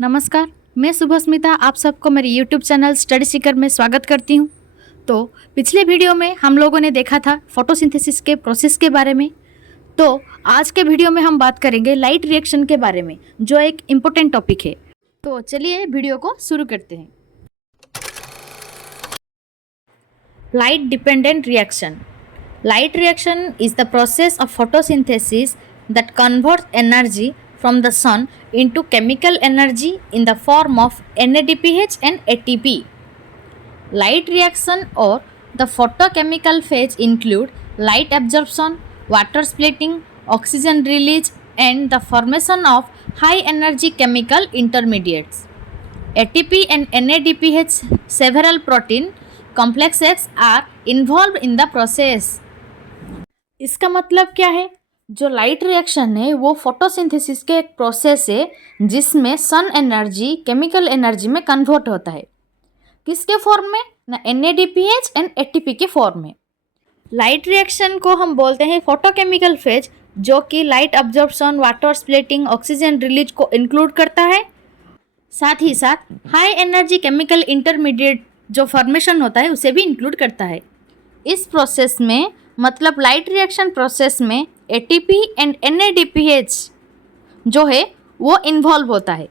नमस्कार, मैं सुभस्मिता आप सबको मेरे YouTube चैनल स्टडी सीकर में स्वागत करती हूँ। तो पिछले वीडियो में हम लोगों ने देखा था फोटोसिंथेसिस के प्रोसेस के बारे में। तो आज के वीडियो में हम बात करेंगे लाइट रिएक्शन के बारे में, जो एक इम्पोर्टेंट टॉपिक है। तो चलिए वीडियो को शुरू करते हैं। Light dependent reaction. Light reaction is the process of photosynthesis that converts energy from the sun into chemical energy in the form of NADPH and ATP. Light reaction or the photochemical phase include light absorption, water splitting, oxygen release, and the formation of high energy chemical intermediates. ATP and NADPH several protein complexes are involved in the process. इसका मतलब क्या है? जो light reaction है वो photosynthesis के एक process है जिसमें सन एनर्जी केमिकल एनर्जी में कन्वर्ट होता है। किसके फॉर्म में? ना NADPH एंड ATP के फॉर्म में। लाइट रिएक्शन को हम बोलते हैं फोटोकेमिकल फेज, जो कि light absorption, water splitting, oxygen release को इंक्लूड करता है। साथ ही साथ हाई एनर्जी केमिकल इंटरमीडिएट जो फॉर्मेशन होता है उसे भी इंक्लूड करता है। इस प्रोसेस में मतलब लाइट रिएक्शन प्रोसेस में ATP एंड NADPH जो है वो इन्वॉल्व होता है।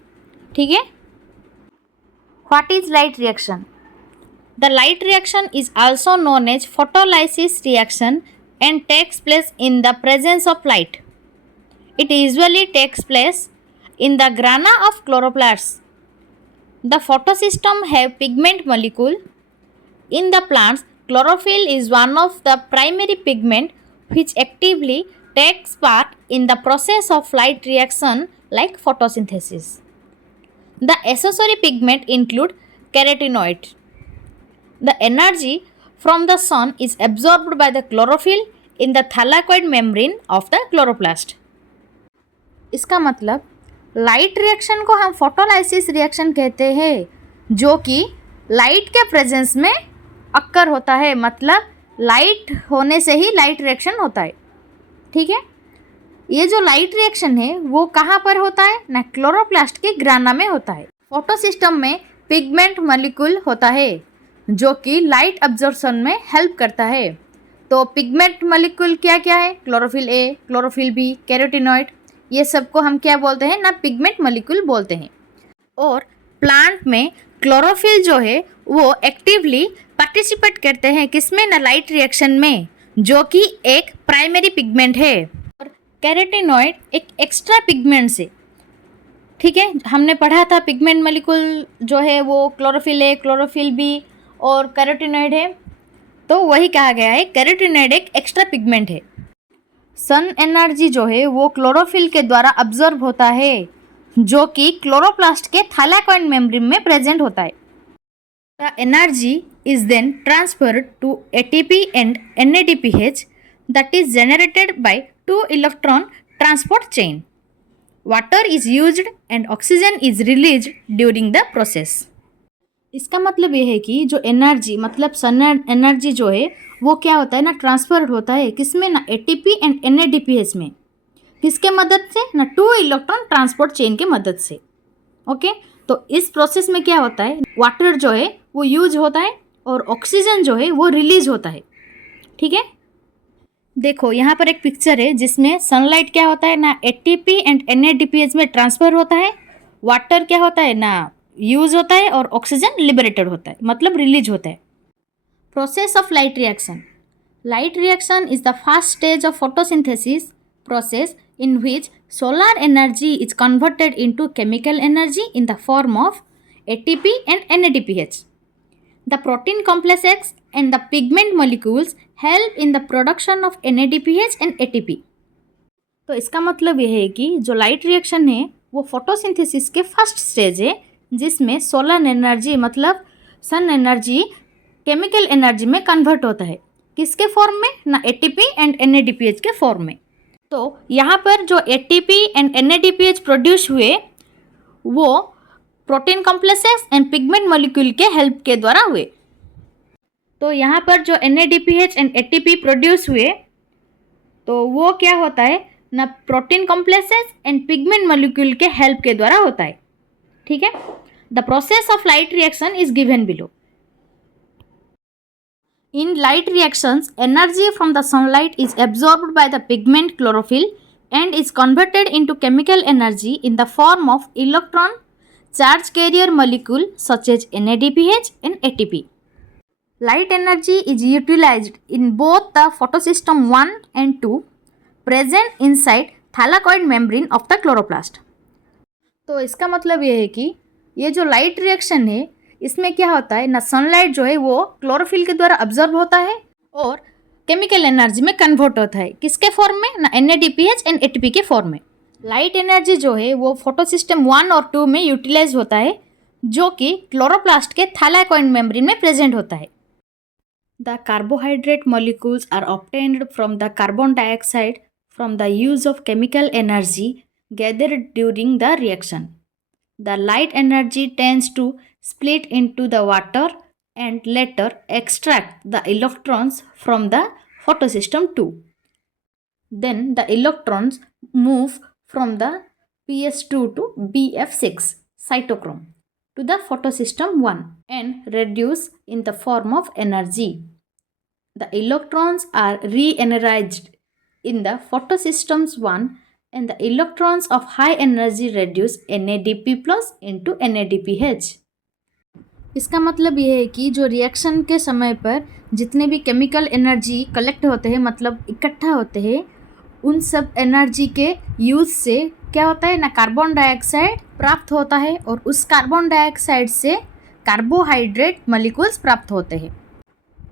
ठीक है। What is light reaction? The light reaction is also known as photolysis reaction and takes place in the presence of light. It usually takes place in the grana of chloroplast. The photosystem have pigment molecule. In the plants, chlorophyll is one of the primary pigment which actively takes part in the process of light reaction like photosynthesis. The accessory pigment include carotenoid. The energy from the sun is absorbed by the chlorophyll in the thylakoid membrane of the chloroplast. इसका मतलब light reaction को हम photolysis reaction कहते हैं, जो कि light के presence में अक्कर होता है। मतलब लाइट होने से ही लाइट रिएक्शन होता है। ठीक है। ये जो लाइट रिएक्शन है वो कहाँ पर होता है? ना क्लोरोप्लास्ट के ग्राना में होता है। फोटोसिस्टम में पिगमेंट मॉलिक्यूल होता है जो कि लाइट अब्जॉर्प्शन में हेल्प करता है। तो पिगमेंट मॉलिक्यूल क्या क्या है? Chlorophyll A, chlorophyll B, carotenoid, ये सबको हम क्या बोलते हैं? ना पिगमेंट मॉलिक्यूल बोलते हैं। और प्लांट में क्लोरोफिल जो है वो एक्टिवली पार्टिसिपेट करते हैं किसमें? ना लाइट रिएक्शन में, जो कि एक प्राइमरी पिगमेंट है। और कैरोटिनॉइड एक एक्स्ट्रा पिगमेंट से। ठीक है, हमने पढ़ा था पिगमेंट मॉलिक्यूल जो है वो क्लोरोफिल ए, क्लोरोफिल बी और कैरोटिनॉइड है। तो वही कहा गया है कैरोटिनॉइड एक एक्स्ट्रा पिगमेंट है। सन एनर्जी जो है वो क्लोरोफिल के द्वारा अब्जॉर्ब होता है, जो कि क्लोरोप्लास्ट के थाइलाकोइड मेम्ब्रेन में प्रेजेंट होता है। The energy is then transferred to ATP and NADPH that is generated by 2 electron transport chain. Water is used and oxygen is released during the process. इसका मतलब ये है कि जो एनर्जी मतलब सन एनर्जी जो है वो क्या होता है? ना ट्रांसफर होता है किसमें? ना ATP एंड NADPH में। किसके मदद से? ना 2 इलेक्ट्रॉन ट्रांसपोर्ट चेन के मदद से। ओके। तो इस प्रोसेस में क्या होता है? वाटर जो है वो यूज होता है और ऑक्सीजन जो है वो रिलीज होता है। ठीक है। देखो यहाँ पर एक पिक्चर है जिसमें सनलाइट क्या होता है? ना ATP एंड NADPH में ट्रांसफर होता है। वाटर क्या होता है? ना यूज होता है और ऑक्सीजन लिबरेटेड होता है, मतलब रिलीज होता है। Process of light reaction. Light reaction is the first stage of photosynthesis process in which solar energy is converted into chemical energy in the form of ATP and NADPH. The protein complexes and the pigment molecules help in the production of NADPH and ATP. तो इसका मतलब यह है कि जो light reaction है वो photosynthesis के फर्स्ट स्टेज है जिसमें सोलर एनर्जी मतलब सन एनर्जी केमिकल एनर्जी में कन्वर्ट होता है। किसके फॉर्म में? ना ATP एंड NADPH के फॉर्म में। तो यहाँ पर जो ATP एंड NADPH प्रोड्यूस हुए वो protein complexes and pigment molecule के हेल्प के द्वारा हुए। तो यहाँ पर जो NADPH एंड ATP प्रोड्यूस हुए तो वो क्या होता है? ना protein complexes and pigment molecule के हेल्प के द्वारा होता है। ठीक है। The process of light reaction is given below. In light reactions, energy from the sunlight is absorbed by the pigment chlorophyll and is converted into chemical energy in the form of electron charge carrier molecule such as NADPH and ATP. Light energy is utilized in both the photosystem 1 and 2 present inside thylakoid membrane of the chloroplast. तो इसका मतलब ये है कि ये जो light reaction है इसमें क्या होता है ना, सनलाइट जो है वो क्लोरोफिल के द्वारा ऑब्जर्व होता है और केमिकल एनर्जी में कन्वर्ट होता है। किसके फॉर्म में ना, NADPH एंड ATP के फॉर्म में। लाइट एनर्जी जो है वो फोटोसिस्टम 1 और 2 में यूटिलाइज होता है जो कि क्लोरोप्लास्ट के थाइलाकोइड मेम्ब्रेन में प्रेजेंट होता है। The carbohydrate molecules are obtained from the carbon dioxide from the use of chemical energy gathered during the reaction. The light energy tends to split into the water and later extract the electrons from the photosystem 2. Then the electrons move from the PS2 to BF6 cytochrome to the photosystem 1 and reduce in the form of energy. The electrons are re-energized in the photosystems 1 and the electrons of high energy reduce NADP plus into NADPH. इसका मतलब ये है कि जो reaction के समय पर जितने भी केमिकल एनर्जी कलेक्ट होते हैं, मतलब इकट्ठा होते हैं, उन सब एनर्जी के यूज़ से क्या होता है ना, कार्बन डाइऑक्साइड प्राप्त होता है और उस कार्बन डाइऑक्साइड से कार्बोहाइड्रेट मॉलिक्यूल्स प्राप्त होते हैं।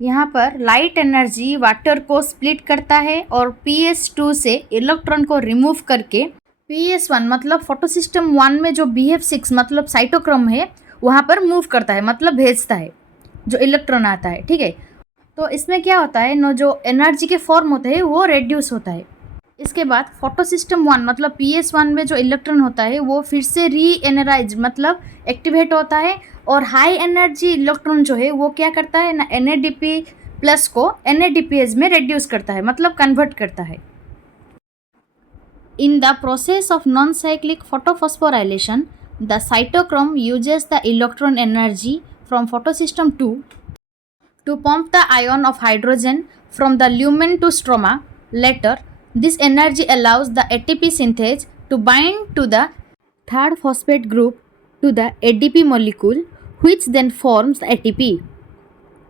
यहाँ पर लाइट एनर्जी वाटर को स्प्लिट करता है और PS2 से इलेक्ट्रॉन को रिमूव करके PS1 मतलब फोटोसिस्टम 1 में जो BF6 मतलब साइटोक्रोम है वहाँ पर मूव करता है, मतलब भेजता है जो इलेक्ट्रॉन आता है। ठीक है, तो इसमें क्या होता है ना, जो एनर्जी के फॉर्म होते हैं वो रेड्यूस होता है। इसके बाद फोटोसिस्टम 1 मतलब PS1 में जो इलेक्ट्रॉन होता है वो फिर से री एनर्जाइज मतलब एक्टिवेट होता है और हाई एनर्जी इलेक्ट्रॉन जो है वो क्या करता है ना, NADP प्लस को NADPH में रेड्यूस करता है, मतलब कन्वर्ट करता है। In the process of non cyclic photophosphorylation the cytochrome uses the electron energy from photosystem 2 to pump the ion of hydrogen from the lumen to stroma. Later, this energy allows the ATP synthase to bind to the third phosphate group to the ADP molecule, which then forms the ATP.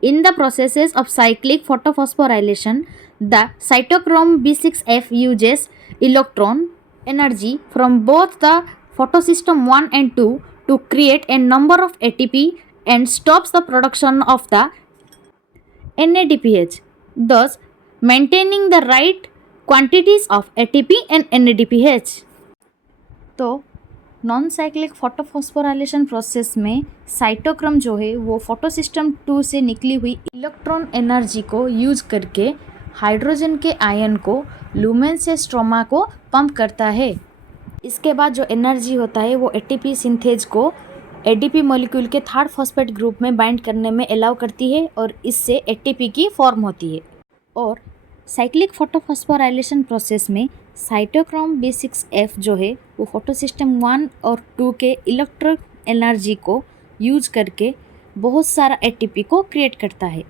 In the processes of cyclic photophosphorylation, the cytochrome B6F uses electron energy from both the photosystem 1 and 2 to create a number of ATP and stops the production of the NADPH, thus maintaining the right quantities of ATP and NADPH. तो non cyclic photophosphorylation process में cytochrome जो है वो photosystem 2 से निकली हुई electron energy को use करके हाइड्रोजन के आयन को लूमेन से स्ट्रोमा को पंप करता है। इसके बाद जो एनर्जी होता है वो ATP सिंथेज को ADP मॉलिक्यूल के थर्ड फॉस्फेट ग्रुप में बाइंड करने में अलाउ करती है और इससे ATP की फॉर्म होती है। और साइक्लिक फोटोफॉस्फोराइलेशन प्रोसेस में साइटोक्रोम B6F जो है वो फोटोसिस्टम 1 और 2 के इलेक्ट्रॉन एनर्जी को यूज करके बहुत सारा ATP को क्रिएट करता है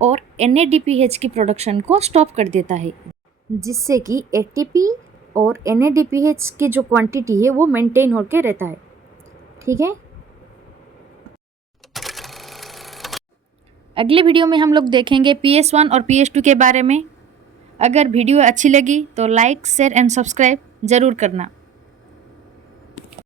और NADPH की प्रोडक्शन को स्टॉप कर देता है, जिससे कि ATP और NADPH की जो क्वांटिटी है वो मेंटेन होकर रहता है। ठीक है, अगले वीडियो में हम लोग देखेंगे PS1 और PS2 के बारे में। अगर वीडियो अच्छी लगी तो लाइक, शेयर एंड सब्सक्राइब ज़रूर करना।